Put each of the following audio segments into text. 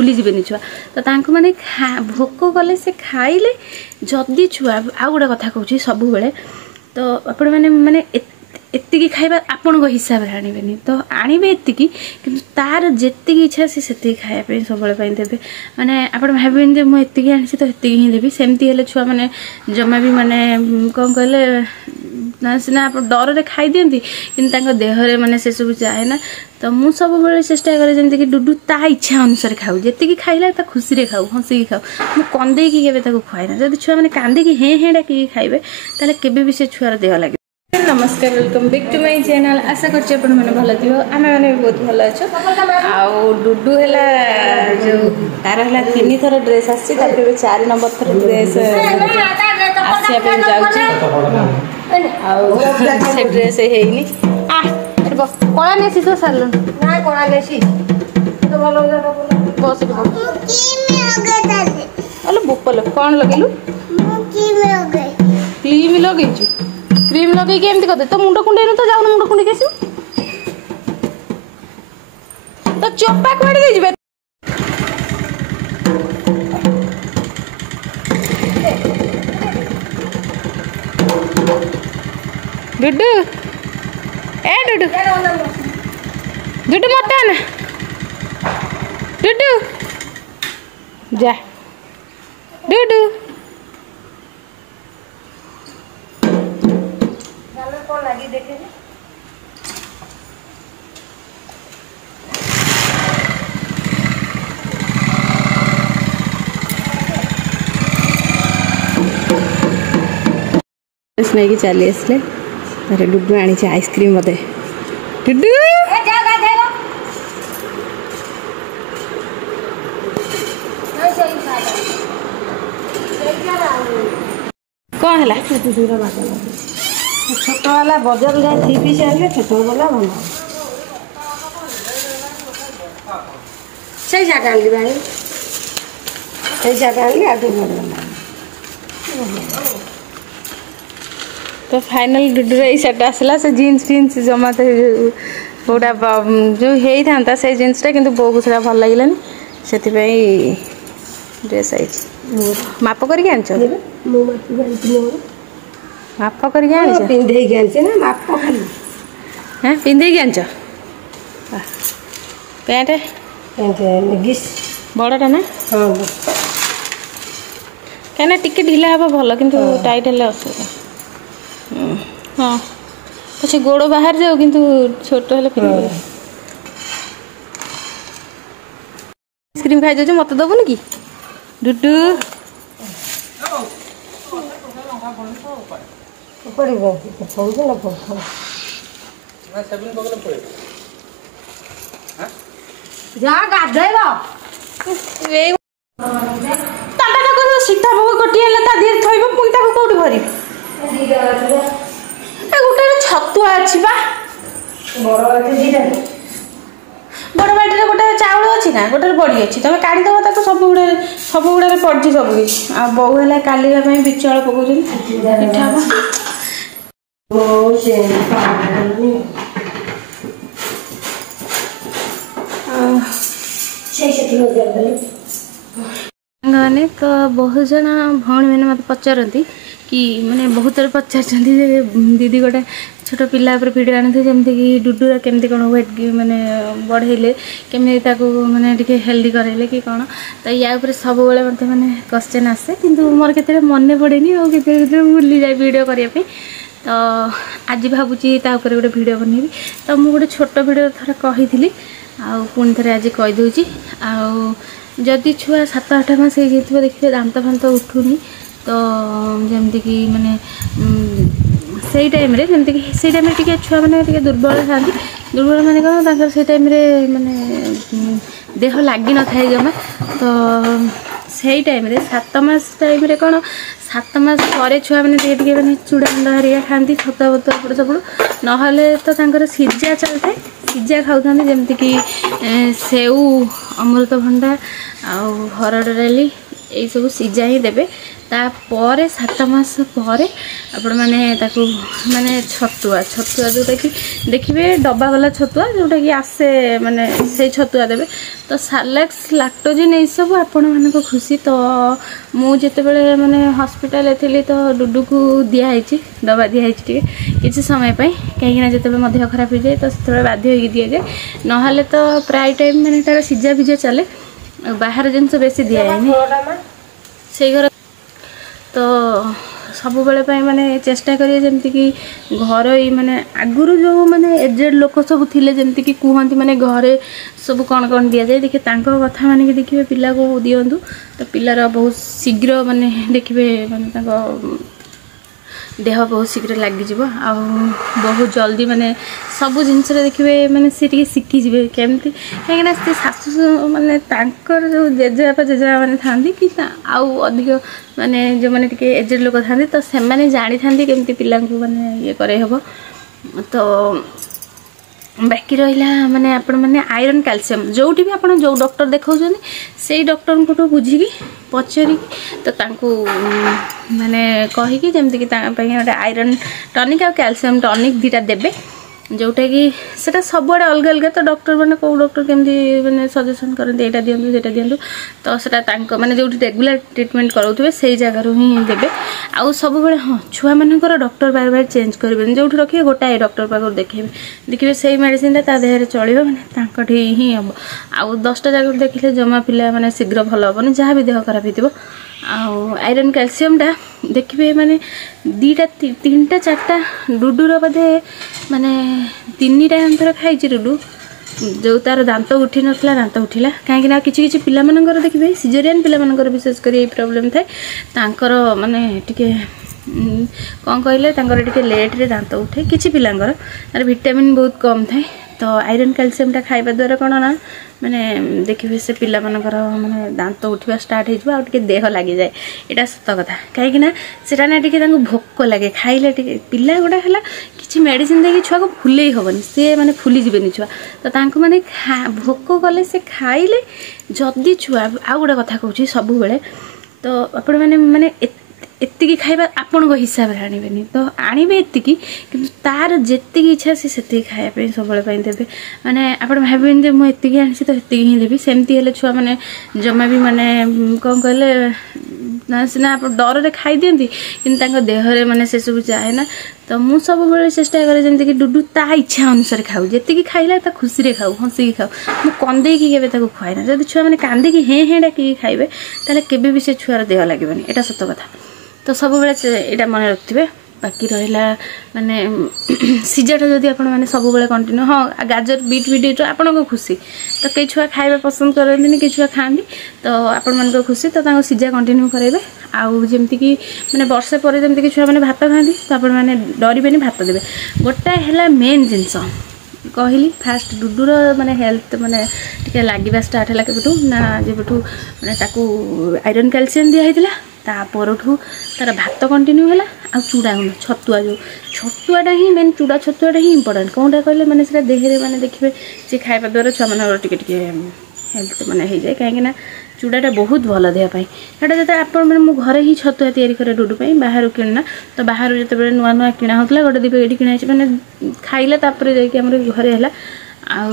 Fully जीवेनि छुआ तो तांको माने भोक कले से खाइले जदि छुआ आ गोटे कथा कहूँ सब बेले तो आपण मैंने माने एतिकी खाइबा आपण हिसाब से आनिबेनी तो आनिबे एतिकी किंतु तार जेतिकी इच्छा से सेतिकी खाइबा पे सबले पई देबे माने आपण भाबिन जे मु एतिकी आनिसी तो एतिकी ही देबी सेमती हेले छुआ माने जमा भी माने कोन कहले ना सिना आप डर रे खाई दियंती किंतु तांको देह रे माने से सब जाए ना तो मु सब बेले चेष्टा करे जेमति कि डुडू ता इच्छा अनुसार खाऊ जेतिकी खाइला ता खुशी रे खाऊ हंसी की खाऊ मु कंदे की केबे ताको खुआई ना जदि छुआ माने कांदे की हे हे डाकी खाइबे ताले केबे भी से छुआर देह लागे। नमस्कार welcome back to my channel आशा करछि आपण माने भलो थिबो आमे माने बहुत भलो अछो आ डुडू हैला जो तार हैला 3 थर ड्रेस आछि तापर 4 नंबर थर ड्रेस आसिया पे जाउछि आ से ड्रेस हेइनी आ बस कोला नेसी तो सारलो ना कोला नेसी तो भलो बस की में हो गए ताले अलो बोपल कोन लगेलु की में हो गए क्रीम लगेछि क्रीम लगे के एमती करदे तो मुंड कुंडे न तो जाउन मुंड कुंडे केसी तो चोपा कोड़ी दे जिबे डुडू ए डुडू डुडू मत आना डुडू जा डुडू लगी देखे नहीं चली आसले अरे डुडू आनी आइसक्रीम मते डुडू कौन है छोट वाला बजार जाए 3 पीस आने छोट वाला भल से जगह आनी भाई से जगह आनी आगे तो फाइनल डुडू रे सेट आसला से जीन्स जीन्स जमा गोटा जो होता से जीन्सटा किंतु बो को सेटा भल लागलानी सेति पई ड्रेस आई माप करके आनछ माप करके आनछ पिंधे के आनछ ना माप खाली हां पिंधे के आनछ पैंट लेगिस बड़टा ना हां कहना टिके ढिला हबा भलो किंतु टाइट हेले असुविधा हां पछे गोड़ बाहर जाओ किंतु छोट हेले पिंधे आइसक्रीम खाइ जो मत दबुन की डुडू पड़ी गई फोन को ना फोन ना सेवन बगल पड़े हां जा गाधेबा ए ताटा को सीता भोग कटियाला ता धीर थइबो पुनी ताको कोठी भरी ए गुटे छतुआ अछि बा बड़ बाटी दीटा बड़ बाटी रे गोटे चावल अछि ना गोटे बड़ी अछि तमे काढी दबो ताको सब गुडे रे पड़छि सब कि आ बहु हैला कालीगा पई बिचाळ पकोजन पिठा बा ओ से गाने तो बहुत जन भौणी मैंने मत पचारती कि माने बहुत पचार दीदी गोटे छोट पिला भिडियो आनी जमती कि डुडूरा केमती कौन वेट माने बढ़ेले केमी माने हेल्दी करेले कि कौन तो या सब बेले मत माने क्वेश्चन आसे किंतु मोर केते मन पड़ेनी और केते भूली जाए वीडियो करने तो आज भावुची गोटे वीडियो बनैबी तो मुझे गोटे छोट वीडियो थोड़ा कही पुणी थे आज कहीदे जदि छुआ 7-8 मास हो देखिए दांत फांत उठूनी तो जमती कि माने से टाइम से टाइम टे छुआ मैंने दुर्बल था दुर्बल माने कौन से टाइम माने देह लगी न था जमा तो से टाइम 7 मास टाइम कौन 7 मास पर छुआ मैंने मैंने चूड़ा अंडा हरिया खाती छतुआ बतुआ एपट सेपट ना तो सिजा चलता सिजा खाऊ जमती कि सेऊ अमृतभंडा आ हरड़ डाली यही सब सिजा ही देवे तापर 7 मास पर आपण मैंने माने छतुआ छतुआ जोटा कि देखिए डब्बा वाला छतुआ जोटा कि आसे माने से छतुआ देवे तो सालाक्स लैक्टोजेन ये सब आपण मान खुशी तो मुझे माने हॉस्पिटल थी तो डुडू को दिखाई डब्बा दिखाई किसी समय कहीं जिते मध्य खराब हो जाए तो से बाध्य हो दि जाए ना तो प्राय टाइम मैंने तार सीजा भिजा चले बाहर जिनस बेसी दिखाई से घर तो सब बेले माने चेष्टा करिए जमती कि घर ही माने आगुरु जो माने एजेड लोक सब थिले जमती कि कहती माने घरे सब कौन दि जाए देखिए तांको कथा माने कि देखिए पिला को दियंतु तो पिलार बहुत शीघ्र माने देखिए माने तांको देह बहुत शीघ्र लगिज आ बहुत जल्दी माने सब जिनस देखिए माने सी शिखिजे केमती कहीं शाशु माने जो जेजेबापा जेजेमा मैंने था कि आउ अधिक माने जो मैंने टे एजेड लोक था तो से जानी था केमती पिला माने ये करे हब तो बाकी रहा माने आपण माने आयरन कैल्शियम जोटी भी आपण जो डॉक्टर देखा से डॉक्टर को बुझिकी पचारि तो तांको माने कहीकि जमती कि गोटे आयरन टॉनिक और कैल्शियम टॉनिक दुटा देबे जोटा कि सेटा सबुआड़े अलग अलग तो डॉक्टर मैंने कौ डॉक्टर केमती मैंने सजेसन करते यहाँ दिंतु सेटा दिंतु तो सेटा माने जो रेगुलर ट्रिटमेंट कराउथबे से जगार ही देबे आउ सब बेले हाँ छुआ मानकर डॉक्टर बार बार चेंज करेंगे जो रखिए गोटाए डॉक्टर पाक देखिए देखिए से मेडिसिन ता देहरे चलो मैंने ही हम आउ 10टा जगह देखिले जमा पिला माने शीघ्र भल हेनी जहाँ भी देह खराब हो आयरन कैल्शियमटा देखिए माने 2टा 3टा 4टा डुडूर बोधे माने 3टा अंतर खाई डुडू जो तार दांत उठी नथला दांत उठिला कहीं किसी पिला मानकर देखिए सिजेरियन पिला मानकर विशेषकर ये प्रोब्लेम थाए तांकर माने टिके कौन कहले तांकर टिके लेट रे दांत उठे किसी पिलांकर तार विटामिन बहुत कम थाए तो आयरन कैल्शियमटा खाइबा द्वारा कौन ना माने देखिए से पिला मानकर माने दांत उठा स्टार्ट हो देह लगी जाए यहाँ सत कथा कहीं सेटा ना टे भोक लगे खाइले पिला गोटा है किसी मेडिसिन देखिए छुआ को फुले हेनी सी मैंने फुली जीवन छुआ तो माने भोक कले से खाइले जदि छुआ आउ गोटे कथा कहूँ सब बेले तो आपण मैंने माने एतिकी खाइबा आपण हिसाब से आने तो आने एतिकी कि तार जेतिकी इच्छा सी से खायापी सब देवे माने आप भावे मुझे आनी तो ये ही देवी सेमती हेल्ले छुआ मैंने जमा भी माने कौन कहले ना सीना आप डर रे खाई दिंती कि देहरे माने से सब जाए ना तो मु सब बेले चेष्टा करे जमी कि डुडू ता इच्छा अनुसार खाऊ जी खाइला ता खुशी रे खाऊ हंसिकी खाऊ मु कंदेकी केवे खुआना जब छुआ मैंने कांदिकी हें हें डाकिकी खाइबे ताले केबे भी से छुआर देह लगे एटा सत कथा तो सब बेले यहाँ मन रखिए बाकी रहा माने सीजाटा जदि आप सब बेले कंटिन्यू हाँ गाजर बीट बीट आपण को खुशी तो कई छुआ खाଇବା पसंद करते कई छुआ खाती तो आपण मान खुशी तो सीजा कंटिन्यू करेंगे आउ जमती कि मैंने वर्षे पर जमती कि छुआ मैंने भात खाती तो आपण मैंने डरबे भात देवे गोटा है मेन जिनस कहली फास्ट डुडूर माने हेल्थ माने टिके लगे स्टार्ट है केबठू ना जेबठू माने ताकू आयरन कैल्शियम दिया तापरठू तार भात कंटिन्यू है आ चूड़ा गुण छतुआ जो छतुआटा ही मेन चूड़ा छतुआटा ही इंपोर्टेंट कौनटा कहले माने सेटा देहरे माने देखिए सी खाइबा द्वारा छुआ मान टिके हेल्थ माने हो जाए कहीं चूड़ाटा बहुत भल देहपाई सेटा जो आप मैं घरे ही छतुआ तैयारी करे डुडू बाहर किणना तो बाहर जो नुआ नुआ किणा होता गोटे दीप ये किणाई मैंने खाइला जाकर घरे है आउ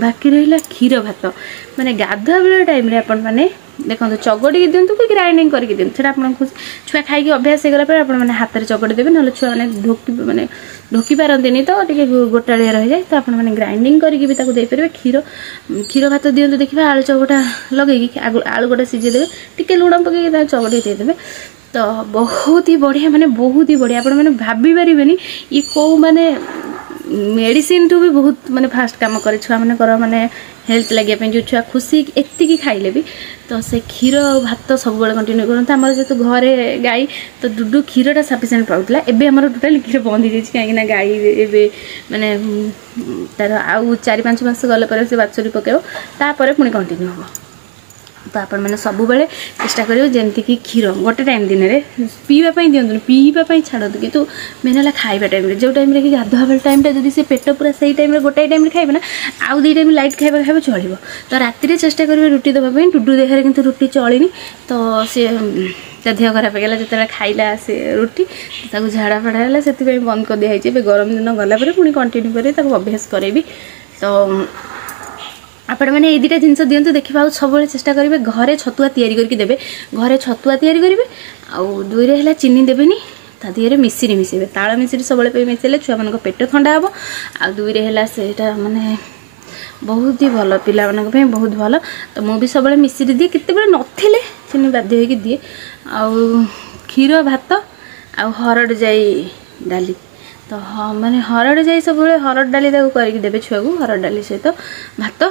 बाकी रहा क्षीर भात माने गाधुआ बेला टाइम आपण मैंने देखो चगड़ी दिंतु कि ग्राइंडिंग करके दिंतु से आप छुआ खाई अभ्यास हो गला मैंने हाथ में चगड़ी देवे ना छुआ मैंने माने ढोकी पारती तो टे गोटाड़िया रही जाए तो आपने ग्राइंडिंग करके भी देपारे क्षीर क्षीर भात दिंतु देखिए आलू चगटा लगे आलू गोटा सीझे देवे टिके लुण पकड़ चगड़ी देदेवे तो बहुत ही बढ़िया माने बहुत ही बढ़िया मैंने भाभी पारे ये कौ माने मेडिसिन टू भी बहुत माने फास्ट काम करे छुआ माने हेल्थ लगे जो छुआ खुशी एतिकी खाइले भी तो से क्षीर भात सब बड़े कंटिन्यू करते आम जेहतु घरे गाई तो डुडू क्षीरटा सफिसीयंट पाऊला एबे हमर टोटल क्षीर बंद हो जाए कहीं गाई एबे माने तार आउ 4-5 मास गला पर से बाछुरी पकेव तापर पुणी कंटिन्यू हम तो आपण मैंने सब बेले चेष्टा करेंगे जमती कि क्षीर गोटे टाइम दिन में पीवाई दिखाँ पीवाई छाड़ू कि मेन है खाଇବା टाइम जो टाइम कि गाधुआ बेल टाइम जब से पेट पूरा से टाइम गोटाए टाइम खाइबे ना आउ दी टाइम लाइट खाଇବା खाइबे चलो तो राति चेष्टा करेंगे रुटी देवाई डुडू देहरे किंतु रुटी चलनी तो सी देह खराब होगा जो खाइला से रुटी झाड़ा फाड़ा है से बंद कर दिखाई गरम दिन गला पुणी कंटिन्यू कर अभ्यास करेबी तो आपण मैंने ये दुटा जिनस दिंतु देखा सब चेष्टा करेंगे घरे छतुआ तैयारी करके देवे घरे छतुआ तैयारी करेंगे आउ दुई है चीनी देवेनि ता दिहरे मिश्री मिसेबे ताल मिश्री सब मिसेले छुआ मान पेट ठंडा हम आ दुई है से माने बहुत ही भल पिला मानक बहुत भल तो मुझे सब मिश्री दिए केते नथिले चीनी बाध्य होगी दिए आउ क्षीर भात आउ हरड़ जाई डाली तो हाँ माने हरड़ जाई सब हरड़ डाली करके देवे छुआ को हरड़ डाली सहित भात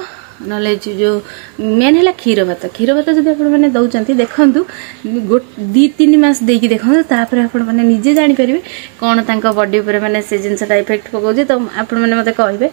ना जो मेन है क्षीर भात जब आपने दौरान देखूँ दी तीन मास देकी देखूँ तापर आप निजे जानीपर कौन तक बॉडी पर माने से जिनसा इफेक्ट पकाउे तो आपण मैंने मत कहे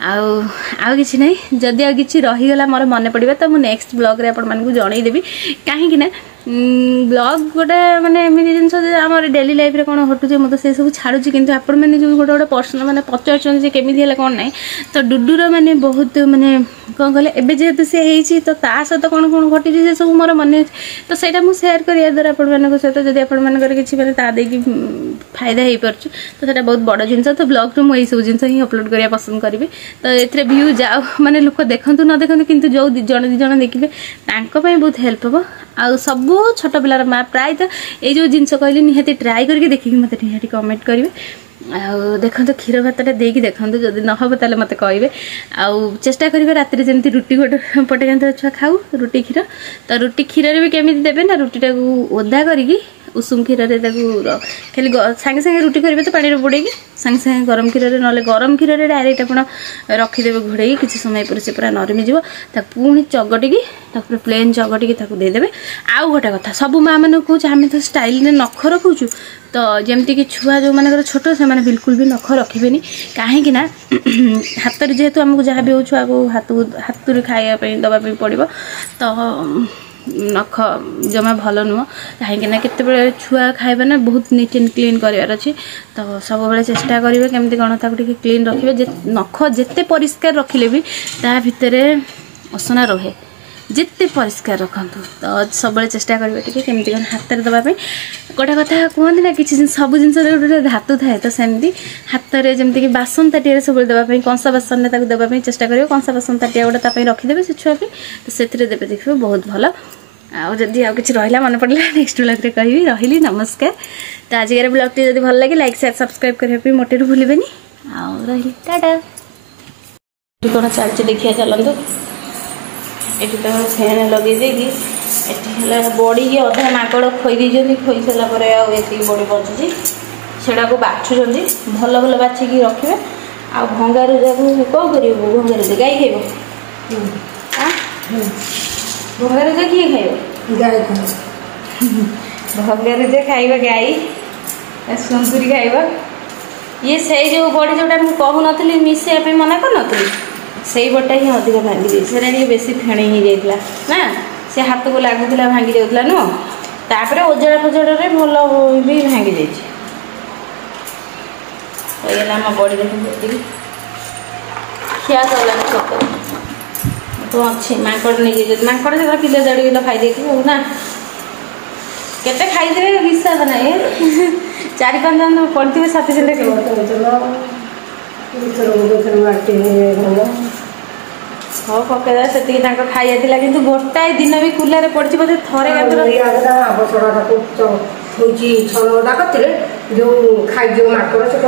आउ किसी ना जदि आ कि रहीगला मोर मन पड़ा तो मुझे नेक्स्ट ब्लॉग रे आपको जनईदेवी कहीं ब्लॉग गोटे माने एमती जिन आम डेली लाइफ रे कौन घटुचे मुझे से सब छाड़ुची किंतु आपण मैंने जो गोटे गोटे पर्सनल मैंने पचार केमी है कौन ना तो डुडूर मैंने बहुत माने कौन कहले एबे जेहेतु से होती तो ता सहित कौन कौन घटी से सब मोर मन तो सहीटा मुझे सेयार करिया द्वारा आपण मान सहित जब आपर किसी मैंने ता देकी फायदा हो पार्छु तो सेटा बहुत बड़ जिनस तो ब्लॉग रे मुझे सब जिन ही अपलोड करिया पसंद करी तो ये व्यू जाओ माने लोक देखु न देखु किंतु जो जन दी जन देखिए बहुत हेल्प हम आ सब छोट पिलार माँ प्राय तो ये जिनस कहली निहाती ट्राए करके देखिए मत निहाती कमेंट करेंगे देखो क्षीर भातटा देकी देखो जदि न हम ताले मत कहे आउ चेष्टा करेंगे राति जमी रुटी गोटे पटे जाते छुआ खाऊ रुटी क्षीर तो रुटी क्षीर भी केमी देवे ना रुटीटा ओदा करके उषुम क्षीर खाली सांगे सांगे रुटी करेंगे तो पानी बुड़े सांगे सांगे गरम क्षीर ना गरम क्षीर डायरेक्ट आप रखिदेवे घोड़े किसी समय पर से पूरा नरमी जीव पुणी चगटिकी प्लेन चगटिकी देदेवे आउ गोटे कथा सब माँ मैंने कहे आम तो स्टाइल नख रखुचु तो जमती कि छुआ जो मानक छोट से मैंने बिल्कुल भी नख रखिए कहीं हाथ में जेहेतु आमको जहाँ भी हो छुआ को हाथ खायापी दवाई पड़ो तो नख जमा भल नुह कहीं केते छुआ खाइबा ना बहुत नीट एंड क्लीन करार अच्छी तो सब बेले चेष्टा करेंगे केमती कौन ताकि क्लीन रखिए नख जिते परिष्कार रखिले भी ता भितर असना रहे जिते परिष्कार रखु तो सब चेष्टा करेंगे केमती कौन हाथ में दवाई गोटे कथा कहते ना कि सब जिन धातु थाए तो सेमती हाथ में जमीक बासन ताटिया सब देवाई कंसा बासन में देवाई चेष्टा करेंगे कंसा बासन ताटिया गोटे रखिदेवे से छुआ तो से देवे देखिए बहुत भल आदि आउ कि रहा मन पड़ा नेक्स्ट ब्लॉग रे कहि रही नमस्कार तो आजिकार ब्लॉग टी जब भल लगे लाइक शेयर सब्सक्राइब करने मोटे भूलें आउ रही टाटा कौन चलती देखिए चलतु ये तो फैन लगे देगी बड़ी की अधा माकड़ खोई खोई सारापर आती बड़ी बचुची से बाछुंट भल भल बाछिकी रखिए आ भंगा रुजा को कौन कर भंगा रुजा गाई खाइब भंगा रुजा किए खाइब गाय भंगा रुजा खाइबा गाई संतुरी खाइबा ये से जो बड़ी जोटा मुझे कहून मिसेप मना कर से बटा ही अधिक भांगी जाए से बेसी फेणे ही जाइला ना से हाथ को लगुला भांगी जाऊला नुह तापर ओजड़ा फजड़ा भल भी भांगी जाइए आम बड़ी देखिए खिया सरलानी सत तो अच्छे माकड़ नहीं माकड़ से किलो 1.5 किलो खाई देती ना केते खाईदे विश्वास ना 4-5 दिन पड़े 7 हाँ पकड़ा से खाई कि गोटाए दिन भी कुलारे पड़ी बोधे थरे छा जो खाई जो माकड़ से